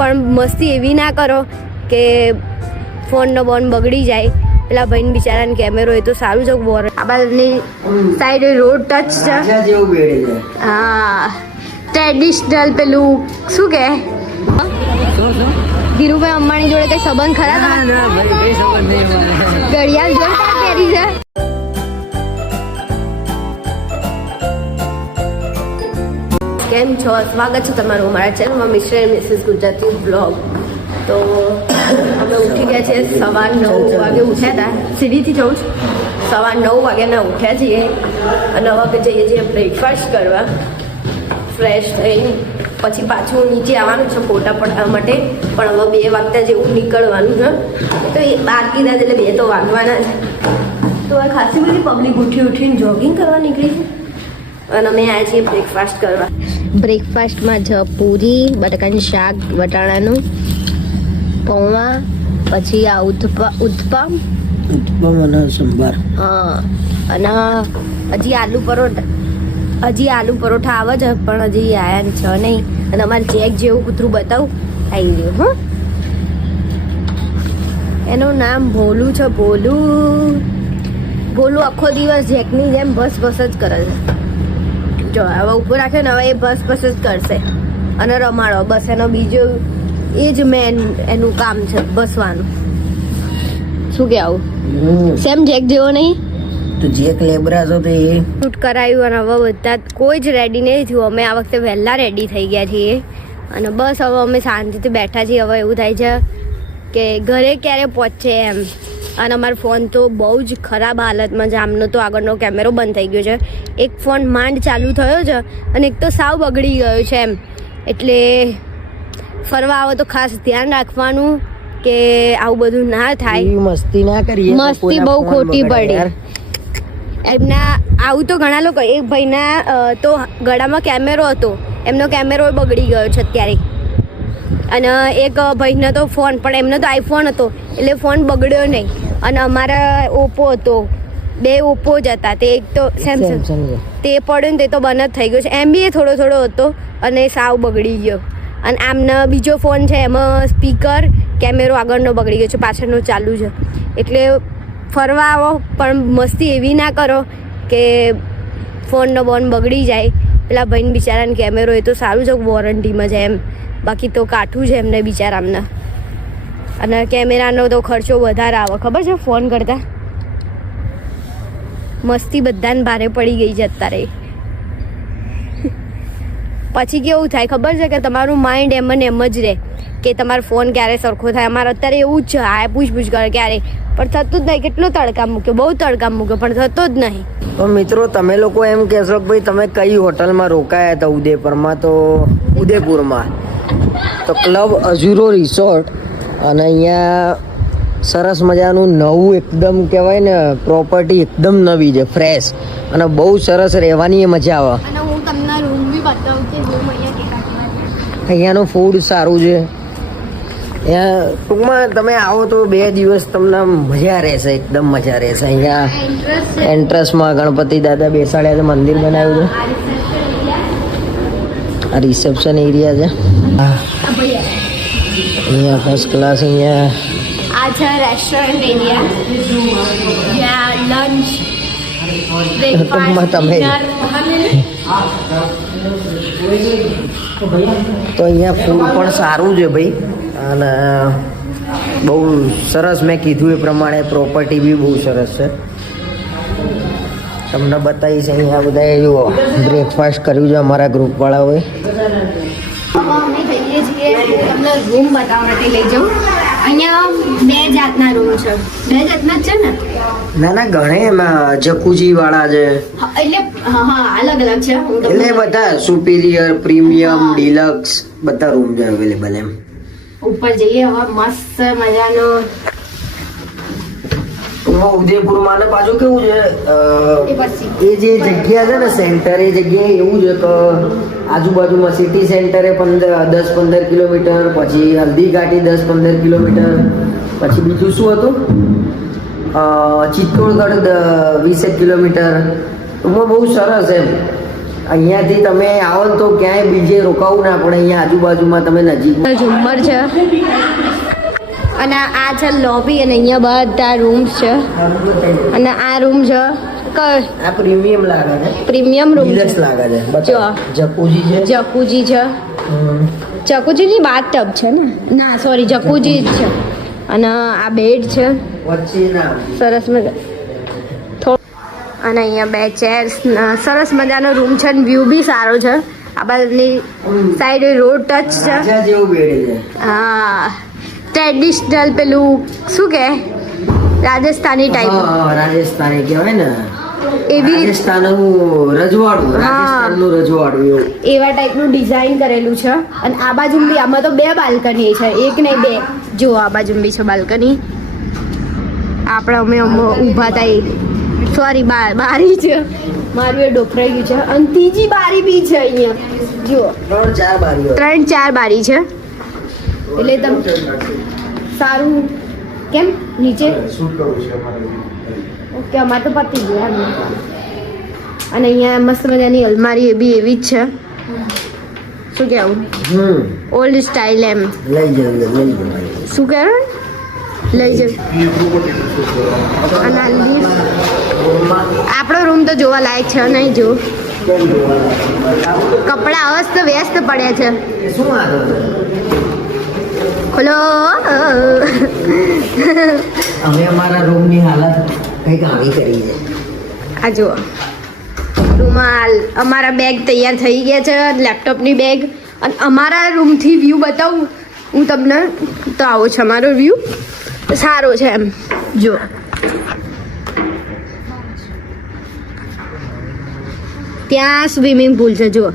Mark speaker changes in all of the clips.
Speaker 1: પણ મસ્તી એવી ના કરો કે ફોનનો બોન બગડી જાય. પેલા ભાઈને બિચારાને કેમેરો એ તો સારું છે બોર. આ બાજુની સાઈડ રોડ ટચ છે. હા. ટ્રેડિશનલ પેલું શું કે? ધીરુભાઈ અંબાણી જોડે કઈ સંબંધ ખરા તમારા?
Speaker 2: ના ભાઈ કઈ સંબંધ નહીં અમારે
Speaker 1: ઘડિયાળ જોઈ પહેરી છે. કેમ છો? સ્વાગત છે તમારું અમારા ચેનલમાં mister and missus Gujarati blog. તો અમે ઉઠી ગયા છીએ સવાર નવ વાગે ઉઠ્યા હતા. સીડીથી જઉં છું. સવાર નવ વાગ્યાના ઉઠ્યા છીએ અને હવે જઈએ છીએ બ્રેકફાસ્ટ કરવા. ફ્રેશ થઈને પછી પાછું નીચે આવવાનું છે ફોટા પડવા માટે. પણ હવે બે વાગતા જેવું નીકળવાનું છે. તો એ બાર કીધા એટલે બે તો વાગવાના છે તો આ ખાસી બધી પબ્લિક ઉઠી ઉઠીને જોગિંગ કરવા નીકળી છે. અને અમે આવ્યા છીએ બ્રેકફાસ્ટ કરવા. બ્રેકફાસ્ટમાં જ પૂરી બટાકાનું શાક વટાણાનું પૌવા પછી આ ઉત્પા ઉત્પમ
Speaker 2: ઉત્પમ અને સંભાર.
Speaker 1: હા અને હજી આલુ પરોઠા હજી આલુ પરોઠા આવે છે પણ હજી આયા છે નહીં. અને અમારે ચેક જેવું કૂતરું બતાવું આવી ગયું હો. એનું નામ ભોલું છે ભોલું. ભોલું આખો દિવસ જેકની જેમ બસ બસ જ કરે છે. જો હવે ઉપર રાખ્યો ને હવે એ બસ બસ જ કરશે. અને રમાડો બસ એનો બીજો એ જ મેન એનું કામ છે બસવાનું. શું કે આવું? સેમ જેક જેવો નહીં?
Speaker 2: તો જેક લેબરા છો તો. એ
Speaker 1: શૂટ કરાયું અને હવે બધા કોઈ જ રેડી નહીં થયું. અમે આ વખતે વહેલા રેડી થઈ ગયા છીએ. અને બસ હવે અમે શાંતિથી બેઠા છીએ. હવે એવું થાય છે કે ઘરે ક્યારે પહોંચે એમ. અને અમારો ફોન તો બહુ જ ખરાબ હાલતમાં છે. આમનો તો આગળનો કેમેરો બંધ થઈ ગયો છે. એક ફોન માંડ ચાલુ થયો છે અને એક તો સાવ બગડી ગયો છે એમ. એટલે ફરવા આવો તો ખાસ ધ્યાન રાખવાનું કે આવું બધું ના થાય.
Speaker 2: મસ્તી ના કરીએ
Speaker 1: મસ્તી બહુ ખોટી પડી. એમના આવું તો ઘણા લોકો એક ભાઈના તો ગળામાં કેમેરો હતો. એમનો કેમેરો બગડી ગયો છે અત્યારે. અને એક ભાઈનો તો ફોન પણ એમનો તો આઈફોન હતો એટલે ફોન બગડ્યો નહીં. અને અમારા ઓપ્પો હતો. બે ઓપ્પો જ હતા તે એક તો સેમસંગ તે પડ્યો ને તે તો બંધ જ થઈ ગયો છે. એમ બી એ થોડો થોડો હતો અને સાવ બગડી ગયો. અને આમનો બીજો ફોન છે એમાં સ્પીકર કેમેરો આગળનો બગડી ગયો છે પાછળનો ચાલુ છે. એટલે ફરવા આવો પણ મસ્તી એવી ના કરો કે ફોનનો બોન બગડી જાય. પેલા ભાઈને બિચારાને કેમેરો એ તો સારું છે વોરંટીમાં છે એમ. બાકી તો કાઠું છે એમને બિચારામને. અને કેમેરાનો તો ખર્ચો વધારે આવે. ખબર છે ફોન કરતાં? મસ્તી બધાને ભારે પડી ગઈ છે અત્યારે. પછી કેવું થાય? ખબર છે કે તમારું માઇન્ડ એમ ને એમ જ રહે કે તમારો ફોન ક્યારે સરખો થાય. અમારે અત્યારે એવું જ છે. આ પૂછપૂછ પૂછ કરે ક્યારે. પણ થતું જ નહીં. કેટલો તડકા મૂક્યો? બહુ તડકા મૂક્યો, પણ થતો જ નહીં.
Speaker 2: તો મિત્રો, તમે લોકો એમ કહેશો કે ભાઈ, તમે કઈ હોટલમાં રોકાયા હતા ઉદયપુરમાં? તો ઉદયપુરમાં. તો ક્લબ અઝુરો રિસોર્ટ અને અહીંયા સરસ મજાનું નવું એકદમ કહેવાય ને પ્રોપર્ટી એકદમ નવી છે ફ્રેશ. અને બહુ સરસ રહેવાની મજા આવે. અહીંયાનું ફૂડ સારું છે. અહીંયા ટૂંકમાં તમે આવો તો બે દિવસ તમને મજા રહેશે એકદમ મજા રહેશે. અહીંયા એન્ટ્રન્સમાં ગણપતિ દાદા બેસાડ્યા છે મંદિર બનાવ્યું છે. આ રિસેપ્શન એરિયા છે. અહીંયા ફર્સ્ટ ક્લાસ અહીંયા.
Speaker 1: આ છે રેસ્ટોરન્ટ એરિયા જ્યાં લંચ
Speaker 2: તમે તો અહીંયા ફૂડ પણ સારું છે ભાઈ. અને બહુ સરસ મેં કીધું એ પ્રમાણે પ્રોપર્ટી બી બહુ સરસ છે. તમને બતાવીશ અહીંયા બધા જુઓ બ્રેકફાસ્ટ કર્યું છે અમારા ગ્રુપવાળાઓએ
Speaker 1: તમને રૂમ બતાવવા માટે લઈ જાઉં અહીંયા બે જાતના રૂમ છે. બે જાતના જ છે ને?
Speaker 2: ના ના ઘણે એમાં જકુજી વાળા છે
Speaker 1: એટલે હા હા અલગ અલગ છે.
Speaker 2: એટલે બધા સુપીરિયર પ્રીમિયમ ડિલક્સ બધા રૂમ છે અવેલેબલ એમ.
Speaker 1: ઉપર જઈએ હવે મસ્ત મજાનો
Speaker 2: ઉદયપુરમાં ને પાછું કેવું છે
Speaker 1: એ
Speaker 2: જે જગ્યા છે ને સેન્ટર એ જગ્યાએ એવું છે કે આજુબાજુમાં સિટી સેન્ટરે પંદર દસ પંદર કિલોમીટર પછી હલ્દી ઘાટી દસ પંદર કિલોમીટર પછી બીજું શું હતું? ચિત્તોડગઢ દ- વીસેક કિલોમીટર. એમાં બહુ સરસ એમ. અહીંયાથી તમે આવો તો ક્યાંય બીજે રોકાવું ના પડે અહીંયા આજુબાજુમાં તમે નજીક
Speaker 1: ઝુમ્મર છે. અને આ છે લોબી અને અહીંયા બધા રૂમ્સ છે. અને આ રૂમ છે
Speaker 2: આ પ્રીમિયમ લાગે છે.
Speaker 1: પ્રીમિયમ રૂમ
Speaker 2: લાગે છે.
Speaker 1: જો.
Speaker 2: જકુજી છે?
Speaker 1: જકુજી છે. જકુજીની બાથ ટબ છે ને? ના સોરી જકુજી છે. અને આ બેડ છે. સરસ મજા અને અહીંયા બે ચેર્સ સરસ મજાનો રૂમ છે અને વ્યૂ બી સારો છે. આ બાજુની સાઈડ રોડ ટચ છે. હા. ટ્રેડિશનલ પેલું શું કે? રાજસ્થાની ટાઈપ
Speaker 2: રાજસ્થાની કહેવાય ને.
Speaker 1: એવી
Speaker 2: રાજસ્થાનનું રજવાડું. રાજસ્થાનનું રજવાડું એવું.
Speaker 1: એવા ટાઈપનું ડિઝાઇન કરેલું છે. અને આ બાજુ બી આમાં તો બે બાલ્કની છે. એક નહીં બે. જો આ બાજુ બી છે બાલ્કની આપણે અમે ઊભા થાય. સોરી બારી છે. મારું એ ડોફરાઈ ગયું છે. અને ત્રીજી બારી બી છે અહીંયા. જુઓ.
Speaker 2: ત્રણ ચાર બારી
Speaker 1: ત્રણ ચાર બારી છે. એટલે તમે સારું. કેમ? નીચે? ઓકે અમારે તો પતી ગયું અને અહીંયા મસ્ત મજાની અલમારી એ બી એવી જ છે. શું કહેવું? ઓલ્ડ સ્ટાઇલ એમ.
Speaker 2: લઈ જઈએ
Speaker 1: શું કહેવું લઈ જવું અને આપણો રૂમ તો જોવા લાયક છે નહીં જો. કપડાં અવસ્થ વ્યસ્ત પડ્યા છે.
Speaker 2: શું છે?
Speaker 1: ખોલો.
Speaker 2: અમે અમારા રૂમની હાલત કંઈક આવી કરી છે.
Speaker 1: આ જુઓ. રૂમાલ અમારા બેગ તૈયાર થઈ ગયા છે લેપટોપની બેગ અને અમારા રૂમથી વ્યૂ બતાવું. હું તમને તો આવો છે અમારો વ્યૂ સારો છે એમ. જો ત્યાં સ્વિમિંગ પુલ છે જુઓ.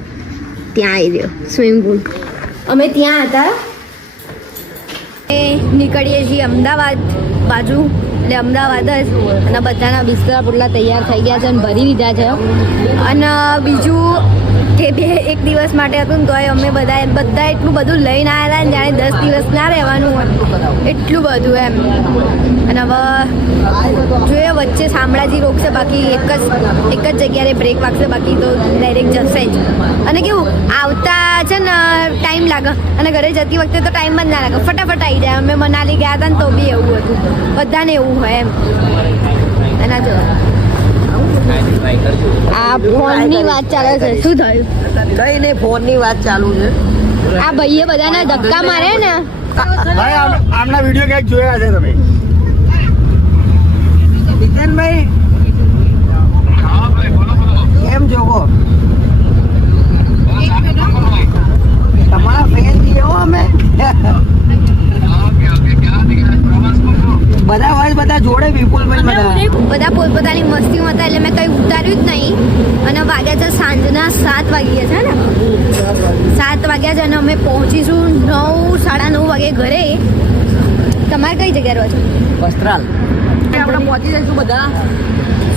Speaker 1: ત્યાં આવી રહ્યો સ્વિમિંગ પુલ અમે ત્યાં હતા. એ નીકળીએ છીએ અમદાવાદ બાજુ. એટલે અમદાવાદ જ. અને બધાના બિસ્તરા પુટલા તૈયાર થઈ ગયા છે અને ભરી દીધા છે અને બીજું કે બે એક દિવસ માટે હતું ને, તોય અમે બધા બધા એટલું બધું લઈને હતા ને, જાણે દસ દિવસ ના રહેવાનું હોય. એટલું બધું એમ. અને હવે, જોઈએ, વચ્ચે શામળાજી રોકશે બાકી એક જ એક જ જગ્યાએ બ્રેક વાગશે બાકી તો ડાયરેક્ટ જશે જ. અને કેવું, આવતા છે ને ટાઈમ લાગે. અને ઘરે જતી વખતે તો ટાઈમ જ ના લાગે. ફટાફટ આવી જાય. અમે મનાલી ગયા હતા ને તો બી એવું હતું. બધાને એવું હોય એમ. એના જો આ ફોનની વાત ચાલે છે. શું થયું?
Speaker 2: કઈ નહીં ફોનની વાત ચાલુ છે.
Speaker 1: આ ભાઈએ બધાને ધક્કા મારે ને?
Speaker 3: ભાઈ આમના વીડિયો ક્યાંક જોયા છે તમે?
Speaker 2: જીતેનભાઈ કેમ જોવો તમારા ફેન છીએ હો અમે બધા હોય બધા જોડે વિપુલભાઈ બધા
Speaker 1: બધા પોતપોતાની મસ્તીમાં હતા એટલે મેં કંઈ ઉતાર્યું જ નહીં અને વાગ્યા છે સાંજના સાત વાગ્યા છે ને સાત વાગ્યા છે અને અમે પહોંચીશું નવ સાડા નવ વાગે ઘરે તમારે કઈ જગ્યાએ રહો છો?
Speaker 2: વસ્ત્રાલ. આપણે પહોંચી જઈશું બધા.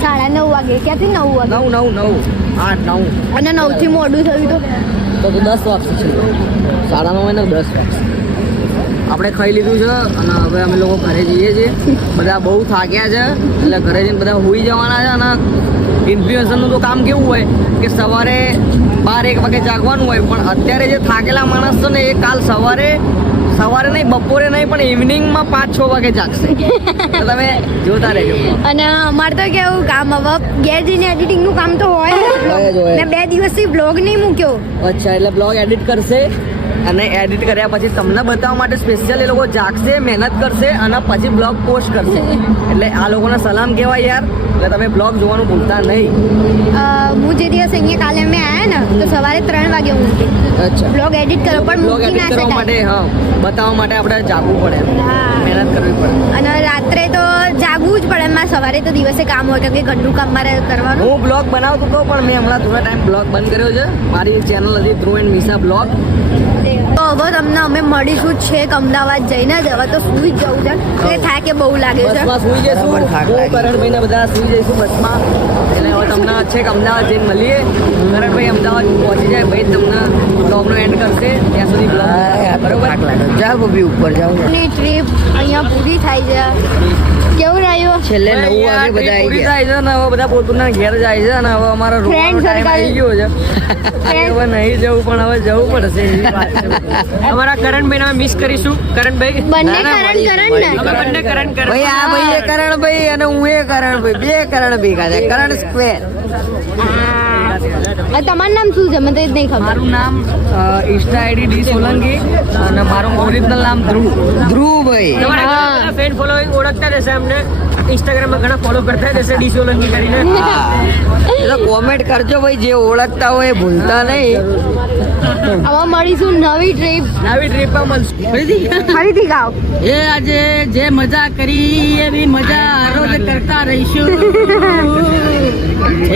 Speaker 1: સાડા નવ વાગે. ક્યાંથી નવ વાગે?
Speaker 2: નવ નવ નવ. આઠ નવ.
Speaker 1: અને નવથી મોડું થયું તો?
Speaker 2: તો તો દસ વાગશે છે સાડા નવ ને દસ વાગશે. આપણે ખાઈ લીધું છે અને હવે અમે લોકો ઘરે જઈએ છીએ. બધા બહુ થાક્યા છે. એટલે ઘરે જઈને બધા હોઈ જવાના છે અને ઇન્ફ્લુએન્સરનું તો કામ કેવું હોય કે સવારે બાર એક વાગે જાગવાનું હોય. પણ અત્યારે જે થાકેલા માણસ છે ને એ કાલ સવારે સવારે નહીં બપોરે નહીં પણ ઇવનિંગમાં પાંચ છ વાગે જાગશે. તમે જોતા રહેજો.
Speaker 1: અને અમારે તો કેવું કામ હવે ઘેર જઈને એડિટિંગનું કામ તો હોય. ને બે દિવસથી બ્લોગ નહીં મૂક્યો.
Speaker 2: અચ્છા એટલે બ્લોગ એડિટ કરશે? અને એડિટ કર્યા પછી તમને બતાવવા માટે સ્પેશિયલ એ લોકો જાગશે મહેનત કરશે અને પછી બ્લોગ પોસ્ટ કરશે. એટલે આ લોકોને સલામ કહેવાય યાર. એટલે તમે બ્લોગ જોવાનું ભૂલતા નહીં.
Speaker 1: હું જે દિવસ અહીંયા કાલે અમે આવ્યા ને તો સવારે ત્રણ વાગે હું
Speaker 2: અચ્છા.
Speaker 1: બ્લોગ એડિટ કરો પણ
Speaker 2: બ્લોગ એડિટ કરવા માટે હા. બતાવવા માટે આપણે જાગવું પડે. મહેનત કરવી પડે.
Speaker 1: અને રાત્રે તો જાગવું જ પડે માં સવારે તો દિવસે કામ હોય કેમ કે ઘરનું કામ મારે કરવાનું.
Speaker 2: હું બ્લોગ બનાવતો હતો પણ મેં હમણાં થોડા ટાઈમ બ્લોગ બંધ કર્યો છે. મારી ચેનલ હતી ધ્રુવ એન્ડ મિસા બ્લોગ
Speaker 1: હવે તમને અમે મળીશું છેક અમદાવાદ જઈને જ હવે તો સુઈ જ જવું છે. એટલે થાય કે બહુ લાગે છે.
Speaker 2: સુઈ જઈશું. કરણભાઈ ને બધા સુઈ જઈશું બસમાં. એટલે હવે તમને છેક અમદાવાદ જઈને મળીએ. કરણભાઈ અમદાવાદ પહોંચી જાય. ભાઈ તમને બ્લોગનો એન્ડ કરશે. ત્યાં સુધી બ્લોગ બરોબર? જાવ બી ઉપર
Speaker 1: જાવની ટ્રીપ અહીંયા પૂરી થાય છે. કેવું રહ્યું?
Speaker 2: છેલ્લે નવું વાગે બધા આવી ગયા.
Speaker 4: છે ને હવે બધા પોતાના ઘેર જાય છે અને હવે અમારો
Speaker 1: Friend
Speaker 4: રોવાનો આવી ગયો છે. હવે નહીં જવું પણ હવે જવું પડશે એવી વાત છે. અમારા કરણભાઈ અમે મિસ કરીશું. કરણભાઈ
Speaker 1: બંને કરણ કરણ ને?
Speaker 4: અમે બંને કરણ કરણ
Speaker 2: ભાઈ આ ભાઈ એ કરણભાઈ અને હું એ કરણભાઈ. બે કરણ ભેગા છે કરણ સ્ક્વેર.
Speaker 1: તમારું નામ શું છે? મને તો એ જ નહીં ખબર.
Speaker 4: મારું નામ ઇન્સ્ટા આઈડી ડી સોલંકી અને મારું ઓરિજિનલ નામ ધ્રુવ.
Speaker 2: ધ્રુવભાઈ.
Speaker 1: હા.
Speaker 4: ફેન ફોલોઈંગ ઓળખતા રહેશે અમને. ઇન્સ્ટાગ્રામમાં ઘણા ફોલો કરતા રહેશે ડી સોલંકી કરીને.
Speaker 2: તો કોમેન્ટ કરજો ભાઈ જે ઓળખતા હોય એ ભૂલતા નહીં.
Speaker 1: હવે મળીશું નવી ટ્રીપ
Speaker 4: નવી ટ્રીપમાં મળશું.
Speaker 1: ફરીથી? ગાઓ
Speaker 4: એ આજે જે મજા કરી એવી મજા હરોજ કરતા રહીશું.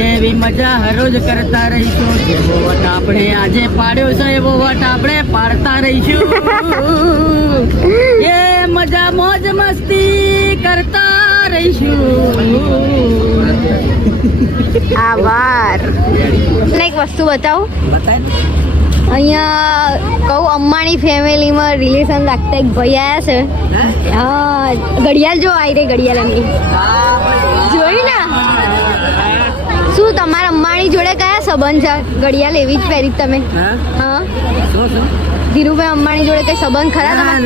Speaker 4: એવી મજા હરોજ કરતા રહીશું. જેવો વટ આપણે આજે પાડ્યો છે એવો વટ આપણે પાડતા રહીશું. એ મજા મોજ મસ્તી કરતા રહીશું.
Speaker 1: આભાર વાર. એક વસ્તુ બતાવો. અહીંયા કહું અંબાણી ફેમિલીમાં રિલેશન રાખતા એક ભાઈ આવ્યા છે. હા? ઘડિયાળ જો આવી રહી ઘડિયાળ એમની જોઈ ને? શું તમારા અંબાણી જોડે કયા સંબંધ છે? ઘડિયાળ એવી જ પહેરી તમે. હા? ધીરુભાઈ અંબાણી જોડે કઈ સંબંધ ખરા તમારે?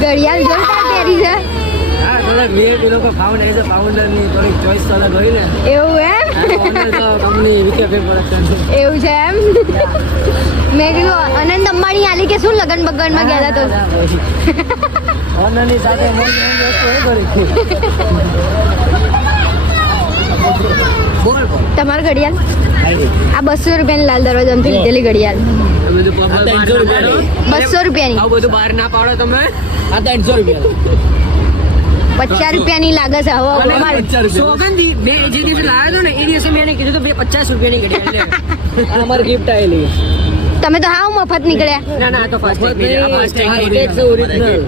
Speaker 1: ઘડિયાળ જો ક્યાં પહેરી છે? એવું એમ? એવું છે એમ? મેં કીધું અનંત અંબાણી આલી કે શું લગન બગનમાં ગયા હતા તો તમારી ઘડિયાળ? આ બસો રૂપિયાની લાલ દરવાજામાંથી લીધેલી ઘડિયાળ. બસો રૂપિયાની.
Speaker 4: આવું બધું બહાર ના પાડો તમે. આ ત્રણસો રૂપિયા
Speaker 1: પચાસ રૂપિયાની લાગે છે હવે
Speaker 4: સોગંદી બે જે દિવસે લાવ્યો હતો ને એ દિવસે મેં એને કીધું તો બે પચાસ રૂપિયાની ઘડિયાળ લે. અમારી ગિફ્ટ આવેલી.
Speaker 1: તમે તો હાવ મફત નીકળ્યા.
Speaker 4: ના ના આ તો ફર્સ્ટ ઓરિજિનલ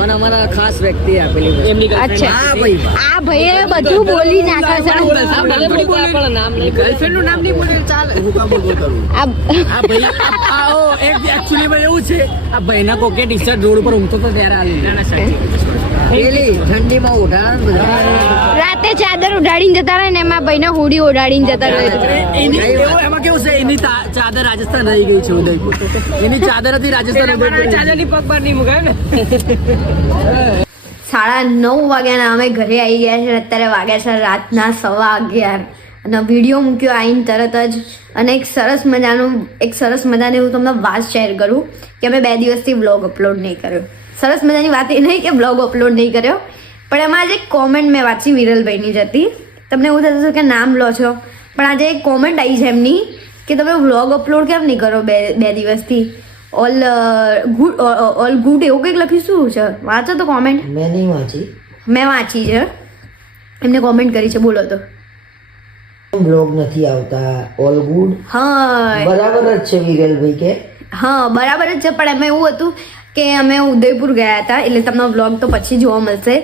Speaker 4: અને અમારા ખાસ વ્યક્તિ આપેલી એમની
Speaker 1: અચ્છા.
Speaker 2: આ ભાઈ.
Speaker 1: આ ભાઈએ બધું બોલી નાખે છે.
Speaker 4: નામ નહીં ગર્લફ્રેન્ડનું નામ નહીં બોલે ચાલે
Speaker 1: આ
Speaker 4: આ ભાઈ આ- આ ઓ એક એકચ્યુઅલી ભાઈ એવું છે આ ભાઈના કોકે ટી શર્ટ રોડ ઉપર ઊંઘતો તો ત્યારે આવી ના ના સાચી
Speaker 2: પેલી ઠંડીમાં ઉઠાણ
Speaker 1: રાતે ચાદર ઉડાડીને જતા રહે ને એમાં ભાઈના હોડી ઉડાડીને જતા રહે.
Speaker 4: એની એમાં કેવું છે એની ચાદર રાજસ્થાન રહી ગઈ છે ઉદયપુર. એની ચાદર હતી રાજસ્થાન ચાદરની પગ પર નહીં મુકાય ને.
Speaker 1: સાડા નવ વાગ્યાના અમે ઘરે આવી ગયા છે અત્યારે વાગ્યા છે રાતના સવા અગિયાર. અને વીડિયો મૂક્યો આવીને તરત જ. અને એક સરસ મજાનું એક સરસ મજાની હું તમને વાત શેર કરું કે અમે બે દિવસથી બ્લોગ અપલોડ નહીં કર્યો. સરસ મજાની વાત એ નહીં કે બ્લોગ અપલોડ નહીં કર્યો પણ એમાં આજે એક કોમેન્ટ મેં વાંચી વિરલભાઈની જ હતી. તમને એવું થતું હતું કે નામ લો છો પણ આજે એક કોમેન્ટ આવી છે એમની કે તમે વ્લોગ અપલોડ કેમ નહીં કરો બે બે દિવસથી? ઓલ ગુડ ઓલ ગુડ એવું કંઈક લખ્યું શું છે? વાંચો તો કોમેન્ટ
Speaker 2: મેં નહીં વાંચી.
Speaker 1: મેં વાંચી છે. એમને કોમેન્ટ કરી છે બોલો તો.
Speaker 2: બ્લોગ નથી આવતા. ઓલ ગુડ
Speaker 1: હા
Speaker 2: બરાબર જ છે વિરલભાઈ કે?
Speaker 1: હા બરાબર જ છે. પણ એમાં એવું હતું કે અમે ઉદયપુર ગયા હતા એટલે તમને વ્લોગ તો પછી જોવા મળશે.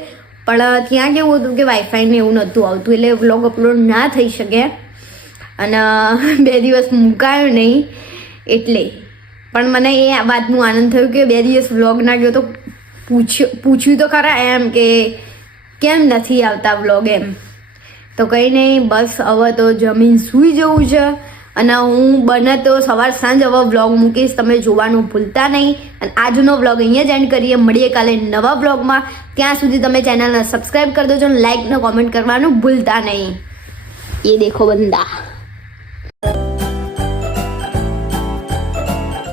Speaker 1: પણ ત્યાં કેવું હતું કે વાઈફાઈ ને એવું નહોતું આવતું એટલે વ્લોગ અપલોડ ના થઈ શકે. અને બે દિવસ મુકાયો નહીં એટલે. પણ મને એ વાતનું આનંદ થયો કે બે દિવસ વ્લોગ ના ગયો તો પૂછ્યું પૂછ્યું તો ખરા એમ કે કેમ નથી આવતા વ્લોગ એમ. તો કંઈ નહીં બસ હવે તો જમીન સૂઈ જવું છે. અને હું બને તો સવાર સાંજ હવે વ્લોગ મૂકીશ, તમે જોવાનું ભૂલતા નહીં. અને આજનો વ્લોગ અહીંયા જ એન્ડ કરીએ. મળીએ કાલે નવા વ્લોગમાં ત્યાં સુધી તમે ચેનલને સબસ્ક્રાઈબ કરી દેજો લાઈક ને કોમેન્ટ કરવાનું ભૂલતા નહીં. એ દેખો બંદા.